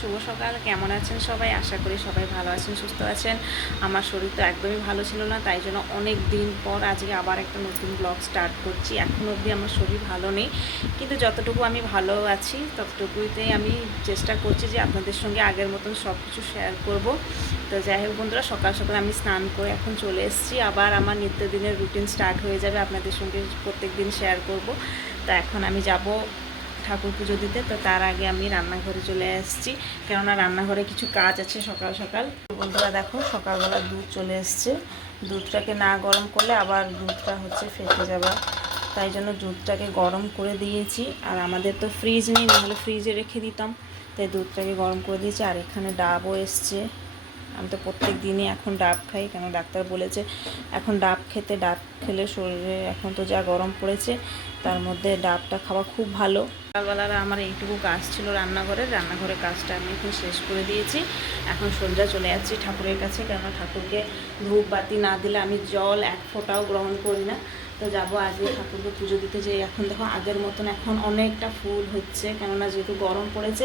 শুভ সকাল, কেমন আছেন সবাই? আশা করি সবাই ভালো আছেন, সুস্থ আছেন। আমার শরীর তো একদমই ভালো ছিল না, তাই জন্য অনেক দিন পর আজকে আবার একটা নতুন ব্লগ স্টার্ট করছি। এখন অবধি আমার শরীর ভালো নেই, কিন্তু যতটুকু আমি ভালো আছি ততটুকুতেই আমি চেষ্টা করছি যে আপনাদের সঙ্গে আগের মতন সব কিছু শেয়ার করব। তো যাই হোক বন্ধুরা, সকাল সকাল আমি স্নান করে এখন চলে এসেছি। আবার আমার নিত্যদিনের রুটিন স্টার্ট হয়ে যাবে, আপনাদের সঙ্গে প্রত্যেক দিন শেয়ার করব। তো এখন আমি যাব ঠাকুর পুজো দিতে। তো তার আগে আমি রান্নাঘরে চলে আসছি, কেননা রান্নাঘরে কিছু কাজ আছে সকাল সকাল। বন্ধুরা দেখো, সকালবেলা দুধ চলে এসছে। দুধটাকে না গরম করলে আবার দুধটা ফেটে যাবে, তাই জন্য দুধটাকে গরম করে দিয়েছি। আর আমাদের তো ফ্রিজ নেই, নাহলে ফ্রিজে রেখে দিতাম, তাই দুধটাকে গরম করে দিয়েছি। আর এখানে ডাবও এসছে। আমি তো প্রত্যেক দিনই এখন ডাব খাই, কেন ডাক্তার বলেছে এখন ডাব খেতে, ডাব খেলে শরীরে এখন তো যা গরম পড়েছে তার মধ্যে ডাবটা খাওয়া খুব ভালো। সকালবেলার আমার এইটুকু কাজ ছিল রান্নাঘরের কাজটা আমি এখন শেষ করে দিয়েছি। এখন সন্ধ্যা চলে যাচ্ছি ঠাকুরের কাছে, কেননা ঠাকুরকে ধূপ বাতি না দিলে আমি জল এক ফোঁটাও গ্রহণ করি না। তো যাবো আজকে ঠাকুরকে পুজো দিতে। যে এখন দেখো আগের মতন এখন অনেকটা ফুল হচ্ছে, কেননা যেহেতু গরম পড়েছে।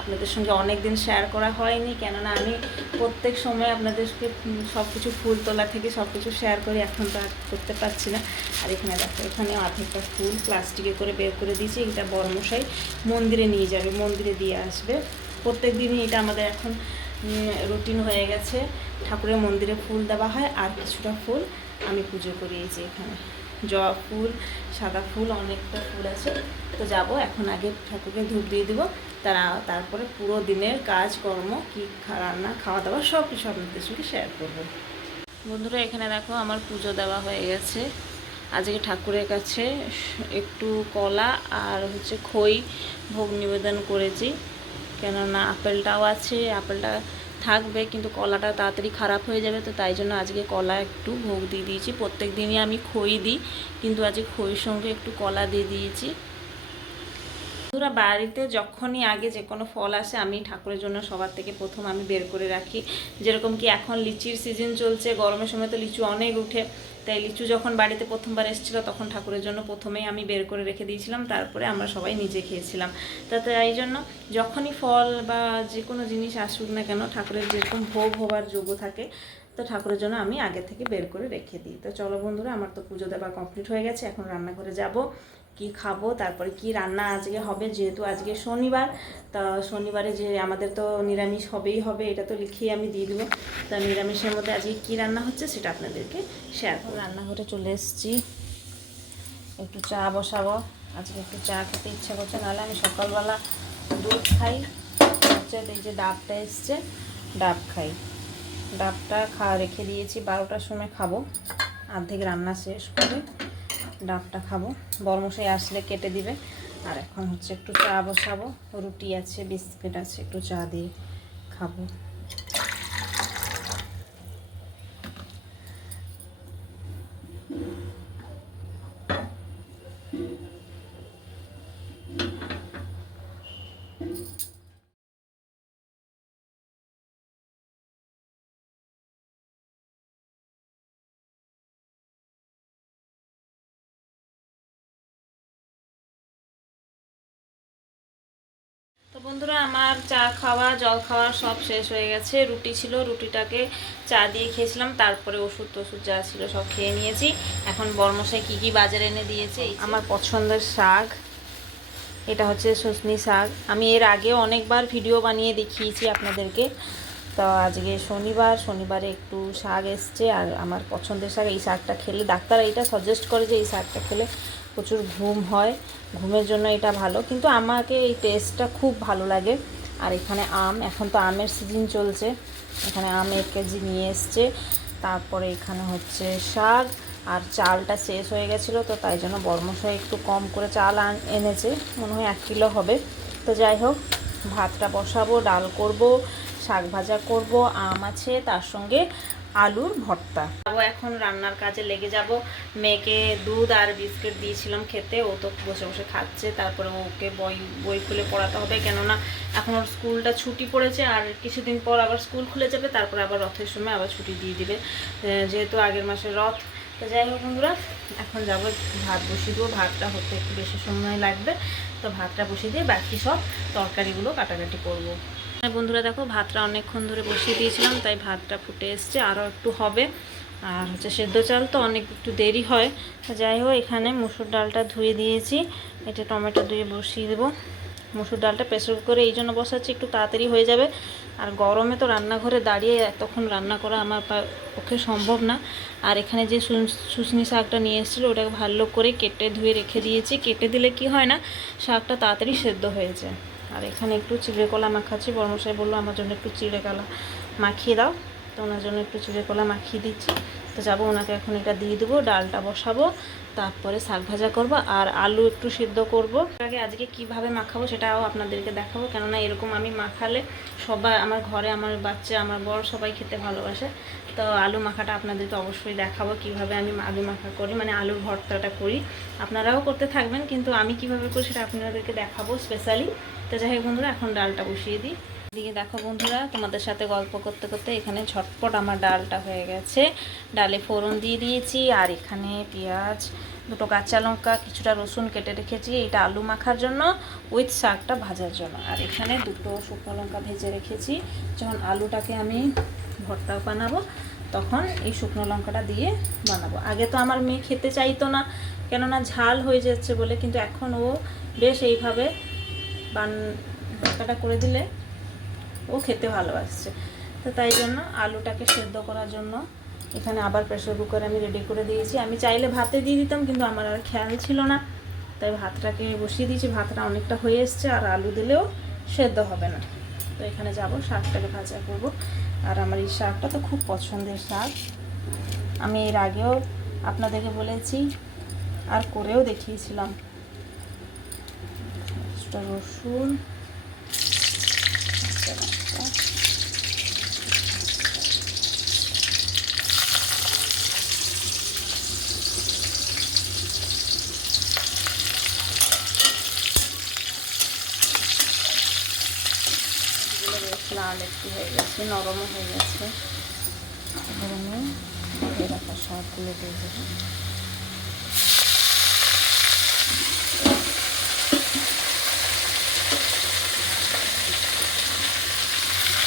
আপনাদের সঙ্গে অনেক দিন শেয়ার করা হয়নি, কেননা আমি প্রত্যেক সময় আপনাদেরকে সব কিছু ফুল তোলা থেকে সব কিছু শেয়ার করি, এখন তো আর করতে পারছি না। আর এখানে দেখো, এখানে অর্ধেকটা ফুল প্লাস্টিকে করে বের করে দিয়েছি। এটা বর্মশাই মন্দিরে নিয়ে যাবে, মন্দিরে দিয়ে আসবে। প্রত্যেক দিনই এটা আমাদের এখন রুটিন হয়ে গেছে। ঠাকুরের মন্দিরে ফুল দেওয়া হয়, আর কিছুটা ফুল আমি পুজো করিয়েছি। এখানে জবা ফুল, সাদা ফুল, অনেকটা ফুল আছে। তো যাব এখন, আগে ঠাকুরকে ধূপ দিয়ে দেবো, তারপরে পুরো দিনের কাজকর্ম, কী রান্না, খাওয়া দাওয়া সব কিছু আপনাদের সঙ্গে শেয়ার করবো। বন্ধুরা এখানে দেখো, আমার পুজো দেওয়া হয়ে গেছে। আজকে ঠাকুরের কাছে একটু কলা আর খই ভোগ নিবেদন করেছি, কেননা আপেলটাও আছে, আপেলটা থাকবে কিন্তু কলাটা তাড়াতাড়ি খারাপ হয়ে যাবে। তো তাই জন্য আজকে কলা একটু ভোগ দিয়ে দিয়েছি। প্রত্যেক দিনই আমি খই দিই, কিন্তু আজকে খইয়ের সঙ্গে একটু কলা দিয়ে দিয়েছি। বন্ধুরা বাড়িতে যখনই আগে যে কোনো ফল আসে, আমি ঠাকুরের জন্য সবার থেকে প্রথম আমি বের করে রাখি। যেরকম কি এখন লিচির সিজন চলছে, গরমের সময় তো লিচু অনেক উঠে, তাই লিচু যখন বাড়িতে প্রথমবার এসেছিলো তখন ঠাকুরের জন্য প্রথমেই আমি বের করে রেখে দিয়েছিলাম, তারপরে আমরা সবাই নিজে খেয়েছিলাম। তাতে এই জন্য যখনই ফল বা যে কোনো জিনিস আসুক না কেন, ঠাকুরের যেরকম ভোগ হবার যোগ্য থাকে, তো ঠাকুরের জন্য আমি আগে থেকে বের করে রেখে দিই। তো চলো বন্ধুরা, আমার তো পুজো দেওয়া কমপ্লিট হয়ে গেছে। এখন রান্নাঘরে যাব, কি খাবো, তারপরে কি রান্না আজকে হবে। যেহেতু আজকে শনিবার, তা শনিবারে যে আমাদের তো নিরামিষ হবেই হবে, এটা তো লিখিয়ে আমি দিয়ে দেবো। তা নিরামিষের মধ্যে আজকে কি রান্না হচ্ছে সেটা আপনাদেরকে শেয়ার করব। রান্নাঘরে চলে এসেছি, একটু চা বসাবো। আজকে একটু চা খেতে ইচ্ছা করছে, নাহলে আমি সকালবেলা দুধ খাই। এই যে ডাবটা এসছে, ডাব খাই। ডাবটা রেখে দিয়েছি, 12টার সময় খাবো, অর্ধেক রান্না শেষ করে ডাবটা খাবো। বরমশাই আসলে কেটে দিবে। আর এখন একটু চা বসাবো, রুটি আছে, বিস্কিট আছে, একটু চা দিয়ে খাবো। তো বন্ধুরা, আমার চা খাওয়া, জল খাওয়া সব শেষ হয়ে গেছে। রুটি ছিল, রুটিটাকে চা দিয়ে খেয়েছিলাম, তারপরে ওষুধ যা ছিল সব খেয়ে নিয়েছি। এখন বর্মশাই কি কি বাজারে এনে দিয়েছে। আমার পছন্দের শাক, এটা সজনি শাক। আমি এর আগে অনেকবার ভিডিও বানিয়ে দেখিয়েছি আপনাদেরকে। তো আজকে শনিবারে একটু শাক এসছে, আর আমার পছন্দের শাক। এই শাকটা খেলে ডাক্তার এইটা সাজেস্ট করে যে এই শাকটা খেলে প্রচুর ঘুম হয়, ঘুমের জন্য এটা ভালো, কিন্তু আমাকে এই টেস্টটা খুব ভালো লাগে। আর এখানে এখন তো আমের সিজন চলছে, এখানে আম 1 কেজি নিয়ে এসছে। তারপরে এখানে শাক, আর চালটা শেষ হয়ে গেছিলো, তো তাই জন্য বর্মশাই একটু কম করে চাল এনেছে, মনে হয় 1 কিলো হবে। তো যাই হোক, ভাতটা বসাবো, ডাল করব, শাক ভাজা করব, আম আছে, তার সঙ্গে আলুর ভর্তা। এখন রান্নার কাজে লেগে যাব। মেয়েকে দুধ আর বিস্কিট দিয়েছিলাম খেতে, ও তো বসে বসে খাচ্ছে। তারপরে ওকে বই খুলে পড়াতে হবে, কেননা এখন ওর স্কুলটা ছুটি পড়েছে, আর কিছুদিন পর আবার স্কুল খুলে যাবে, তারপরে আবার রথের সময় আবার ছুটি দিয়ে দিবে, যেহেতু আগের মাসে রথ। তো যাই হোক বন্ধুরা, এখন যাবো ভাত বসিয়ে দেবো। ভাতটা হতে একটু বেশি সময় লাগবে, তো ভাতটা বসিয়ে দিয়ে বাকি সব তরকারিগুলো কাটাকাটি করবো। বন্ধুরা দেখো, ভাতটা অনেকক্ষণ ধরে বসিয়ে দিয়েছিলাম, তাই ভাতটা ফুটে এসছে, আরও একটু হবে। আর হচ্ছে সেদ্ধ চাল তো অনেক একটু দেরি হয়। যাই হোক, এখানে মুসুর ডালটা ধুয়ে দিয়েছি, এটা টমেটো দিয়ে বসিয়ে দেবো। মুসুর ডালটা প্রেসার কুকারে এই জন্য বসাচ্ছি, একটু তাড়াতাড়ি হয়ে যাবে। আর গরমে তো রান্নাঘরে দাঁড়িয়ে এতক্ষণ রান্না করা আমার পক্ষে সম্ভব না। আর এখানে যে শুশনি শাকটা নিয়ে এসেছিলো, ওটাকে ভালো করে কেটে ধুয়ে রেখে দিয়েছি। কেটে দিলে কি হয় না, শাকটা তাড়াতাড়ি সেদ্ধ হয়ে যায়। আর এখানে একটু চিড়ে কলা মাখাচ্ছি। বড়মশাই বললো আমার জন্য একটু চিড়ে কলা মাখিয়ে দাও, তো ওনার জন্য একটু চিড়ে কলা মাখিয়ে দিচ্ছি। তো যাবো, ওনাকে এখন এটা দিয়ে দেবো, ডালটা বসাবো, তারপরে শাক ভাজা করবো আর আলু একটু সিদ্ধ করবো। আজকে কিভাবে মাখাবো সেটাও আপনাদেরকে দেখাবো, কেননা এরকম আমি মাখালে সবাই, আমার ঘরে আমার বাচ্চা, আমার বড় সবাই খেতে ভালোবাসে। তো আলু মাখাটা আপনাদেরকে অবশ্যই দেখাবো, কিভাবে আমি আলু মাখা করি, মানে আলুর ভর্তাটা করি। আপনারাও করতে থাকবেন, কিন্তু আমি কিভাবে করি সেটা আপনাদেরকে দেখাবো স্পেশালি। তো যাই হোক বন্ধুরা, এখন ডালটা বসিয়ে দিই। দিকে দেখো বন্ধুরা, তোমাদের সাথে গল্প করতে করতে এখানে ঝটপট আমার ডালটা হয়ে গেছে। ডালে ফোড়ন দিয়ে দিয়েছি, আর এখানে পেঁয়াজ, দুটো কাঁচা লঙ্কা, কিছুটা রসুন কেটে রেখেছি, এটা আলু মাখার জন্য উইথ শাকটা ভাজার জন্য। আর এখানে দুটো শুকনো লঙ্কা ভেজে রেখেছি, যখন আলুটাকে আমি ভর্তা বানাবো তখন এই শুকনো লঙ্কাটা দিয়ে বানাবো। আগে তো আমার মেয়ে খেতে চাইতো না, কেননা ঝাল হয়ে যাচ্ছে বলে, কিন্তু এখন ও বেশ এইভাবে ভর্তাটা করে দিলে ও খেতে ভালোবাসছে। তো তাই জন্য আলুটাকে সেদ্ধ করার জন্য এখানে আবার প্রেসার কুকারে আমি রেডি করে দিয়েছি। আমি চাইলে ভাতে দিয়ে দিতাম, কিন্তু আমার আর খেয়াল ছিল না, তাই ভাতটাকে বসিয়ে দিয়েছি। ভাতটা অনেকটা হয়ে এসছে, আর আলু দিলেও সেদ্ধ হবে না। তো এখানে যাব, শাকটাকে ভাজা করব। আর আমার এই শাকটা তো খুব পছন্দের শাক, আমি এর আগেও আপনাদেরকে বলেছি আর করেও দেখিয়েছিলাম। রসুন, লাল একটু হয়ে গেছে, নরমও হয়ে গেছে। গরমে ধুয়ে রাখা শাকগুলো দিয়ে দেবো।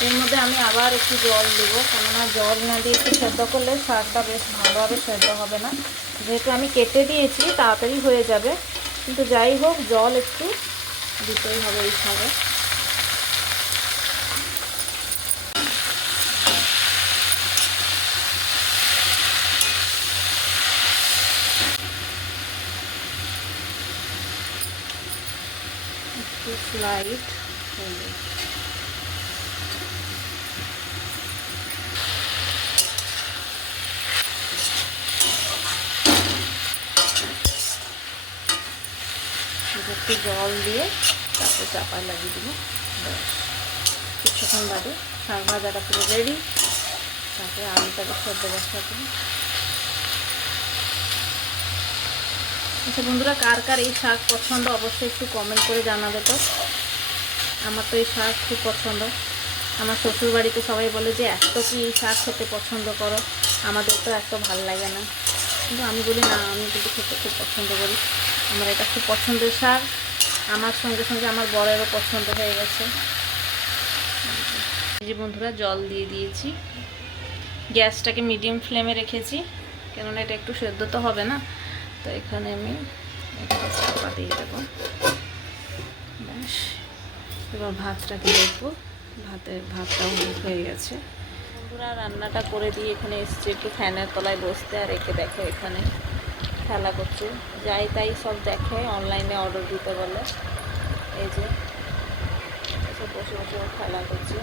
এর মধ্যে আমি আবার একটু জল দেবো, কেননা জল না দিয়ে একটু সেদ্ধ করলে শাকটা বেশ ভালোভাবে সেদ্ধ হবে না। যেহেতু আমি কেটে দিয়েছি, তাড়াতাড়ি হয়ে যাবে, কিন্তু যাই হোক জল একটু দিতেই হবে এই শাকে। একটু স্লাইড হলুদ, একটু জল দিয়ে তারপরে চাপায় লাগিয়ে দেবো। কিছুক্ষণ বাদে শাক ভাজাটা পুরো রেডি। তারপরে আলুটাকে সেদ্ধ বসাতে। আচ্ছা বন্ধুরা, কার কার এই শাক পছন্দ অবশ্যই একটু কমেন্ট করে জানাবে তো। আমার তো এই শাক খুব পছন্দ। আমার শ্বশুর বাড়িতে সবাই বলে যে এত কি এই শাক খেতে পছন্দ করো, আমাদের তো এত ভালো লাগে না, কিন্তু আমি বলি না, আমি কিন্তু খেতে খুব পছন্দ করি। আমার এটা খুব পছন্দের শাক, আমার সঙ্গে সঙ্গে আমার বরেরও পছন্দ হয়ে গেছে। এই যে বন্ধুরা, জল দিয়ে দিয়েছি, গ্যাসটাকে মিডিয়াম ফ্লেমে রেখেছি, কেননা এটা একটু সেদ্ধ তো হবে না। তো এখানে আমি একটা চাপা দিয়ে দেবো। ব্যাস, এবার ভাতটাকে দেখবো, ভাতটাও হয়ে গেছে। বন্ধুরা, রান্নাটা করে দিয়ে এখানে এসেছি একটু ফ্যানের তলায় বসতে, আর একে দেখো এখানে খেলা করছে, যাই তাই সব দেখে, অনলাইনে অর্ডার দিতে বলে। এই যে এসব বসে বসে খেলা করছে।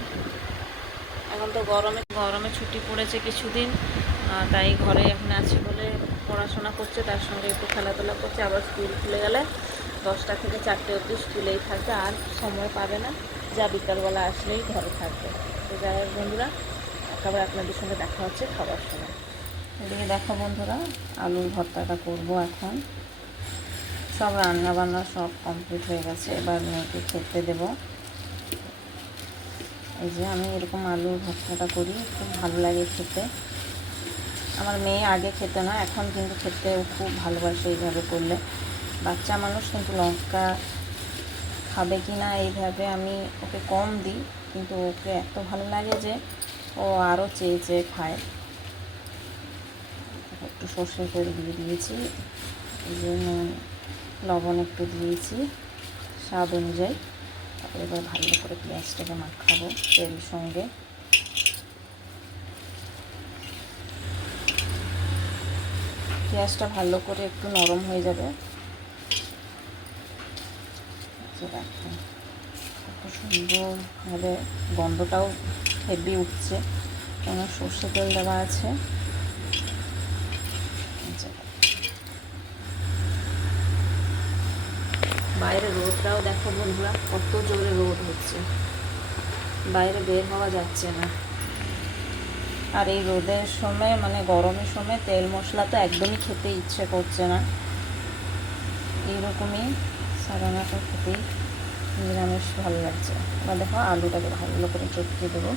এখন তো গরমে ছুটি পড়েছে কিছুদিন, তাই ঘরে এখন আছে বলে পড়াশোনা করছে, তার সঙ্গে একটু খেলাধুলা করছে। আবার স্কুল খুলে গেলে 10টা থেকে 4টে অবধি স্কুলেই থাকবে, আর সময় পাবে না, যা বিকালবেলা আসলেই ঘরে থাকবে। তো যাই হোক বন্ধুরা, এখন আবার আপনাদের সঙ্গে দেখা হচ্ছে খাবার সময়। এদিকে দেখো বন্ধুরা, আলুর ভর্তাটা করব এখন। সব রান্না বান্না সব কমপ্লিট হয়ে গেছে, এবার মেয়েকে খেতে দেব। এই যে আমি এরকম আলুর ভর্তাটা করি, খুব ভালো লাগে খেতে। আমার মেয়ে আগে খেতে না, এখন কিন্তু খেতে খুব ভালোবাসে এইভাবে করলে। বাচ্চা মানুষ কিন্তু লঙ্কা খাবে কি না এইভাবে আমি ওকে কম দিই, কিন্তু ওকে এত ভালো লাগে যে ও আরও চেয়ে চেয়ে খায়। একটু সর্ষে তেল দিয়ে দিয়েছি, এই যে নুন লবণ একটু দিয়েছি স্বাদ অনুযায়ী। তারপরে এবার ভালো করে পেঁয়াজটাকে মাখাবো তেল সঙ্গে। পেঁয়াজটা ভালো করে একটু নরম হয়ে যাবে। দেখুন কত সুন্দরভাবে গন্ধটাও হেভি উঠছে, কেন সর্ষে তেল দেওয়া আছে। বাইরে রোদটাও দেখো বন্ধুরা, কত জোরে রোদ হচ্ছে, বাইরে বের হওয়া যাচ্ছে না। আর এই রোদের সময় মানে গরমের সময় তেল মশলা তো একদমই খেতে ইচ্ছে করছে না। এইরকমই সারানাটা খেতেই নিরামিষ ভালো লাগছে। এবার দেখো আলুটাকে ভালো করে চটকে দেবো।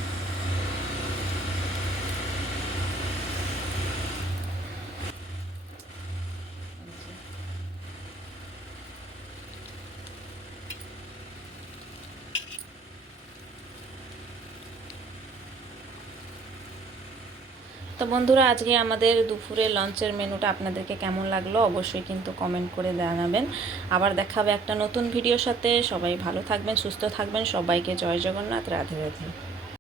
তো বন্ধুরা, আজকে আমাদের দুপুরের লঞ্চের মেনুটা আপনাদেরকে কেমন লাগলো অবশ্যই কিন্তু কমেন্ট করে জানাবেন। আবার দেখা হবে একটা নতুন ভিডিওর সাথে। সবাই ভালো থাকবেন, সুস্থ থাকবেন। সবাইকে জয় জগন্নাথ, রাধে রাধে।